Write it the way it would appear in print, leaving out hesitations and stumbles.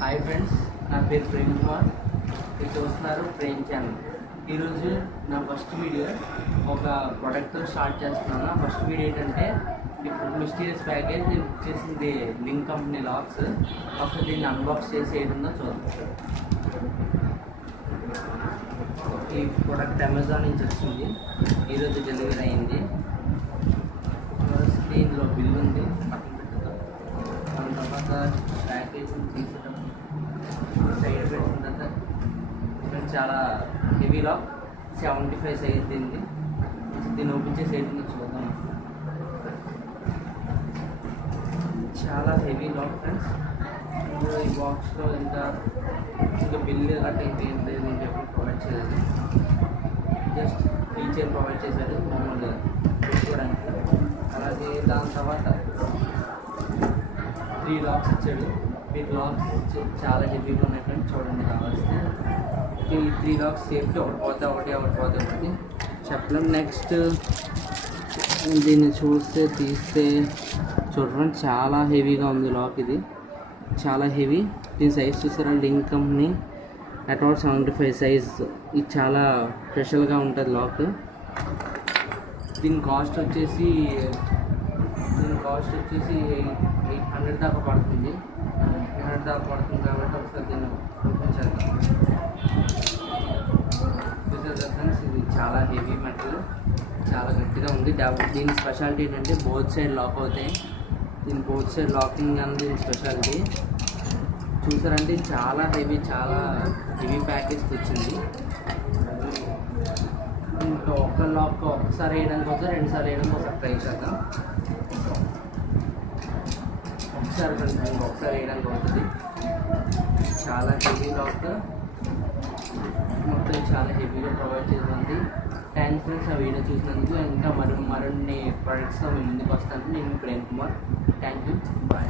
Hi friends, నా పేరు ప్రేమ్ కుమార్. మీరు చూస్తున్నారు ప్రేమ్ ఛానల్. ఈరోజు నా ఫస్ట్ వీడియో ఒక ప్రోడక్ట్తో స్టార్ట్ చేస్తున్నాను. ఫస్ట్ వీడియో ఏంటంటే ఇప్పుడు మిస్టీరియస్ ప్యాకేజ్ నేను బుక్ చేసింది లింక్ కంపెనీ లాక్స్. ఒకసారి దీన్ని అన్బాక్స్ చేసి ఏడుందో చూద్దాం. ఈ ప్రోడక్ట్ అమెజాన్ నుంచి వచ్చింది, ఈరోజు డెలివరీ అయింది. స్క్రీన్లో బిల్ ఉంది, పక్కన పెట్టుతాం. దాని తర్వాత ప్యాకేజ్ తీసేటప్పుడు సైడ్ పెట్టిన తర్వాత చాలా హెవీ లాక్ 75 సైజ్ దీన్ని. దీన్ని ఓపెన్ చేసి ఏంటో చూద్దాం. చాలా హెవీ లాక్ ఫ్రెండ్స్. ఇప్పుడు ఈ బాక్స్లో ఇంకా బిల్లు గట్రా ఇంకేం లేదు, నేను చెప్పి ప్రొవైడ్ చేయలేదు. జస్ట్ ఫీచర్ ప్రొవైడ్ చేశారు మామూలుగా పెట్టుకోవడానికి. అలాగే దాని తర్వాత 3 లాక్స్ ఇచ్చాడు. ఈ లాక్స్ చాలా హెవీగా ఉన్నాయి ఫ్రెండ్స్, చూడండి కావాల్సింది. ఈ 3 లాక్స్ సేఫ్టీ ఒకటి పోతే ఉంటుంది చెప్పలేం. నెక్స్ట్ దీన్ని తీస్తే చూడండి, చాలా హెవీగా ఉంది లాక్. ఇది చాలా హెవీ. దీని సైజ్ చూసారా, లింక్ కంపెనీ అటౌట్ 75 సైజ్. ఇది చాలా స్పెషల్గా ఉంటుంది లాక్. దీని కాస్ట్ వచ్చేసి 800 దాకా పడుతుంది. 800 దాకా పడుతుంది కాబట్టి ఒకసారి దీన్ని ఓపెన్ చేద్దాం. చూసారు ఫ్రెండ్స్, ఇది చాలా హెవీ మెటల్, చాలా గట్టిగా ఉంది. దీని స్పెషాలిటీ ఏంటంటే బోత్ సైడ్ లాక్ అవుతాయి. దీని బోత్ సైడ్ లాకింగ్ అనేది దీని స్పెషాలిటీ. చూసారంటే చాలా హెవీ ప్యాకేజ్ వచ్చింది. ఇంకా ఒక్క లాక్ ఒకసారి వేయడానికి వస్తే 2 సార్లు వేయడానికి ఒకసారి ట్రై చేద్దాం. ఒకసారి వేయడానికి అవుతుంది. చాలా హెవీ లాక్, మొత్తం చాలా హెవీగా ప్రొవైడ్ చేస్తుంది. థ్యాంక్స్ ఫ్రెండ్స్, ఆ వీడియో చూసినందుకు. ఇంకా మరిన్ని ప్రొడక్ట్స్తో మేము ముందుకు వస్తాను. నేను Prem Kumar. Thank you, bye.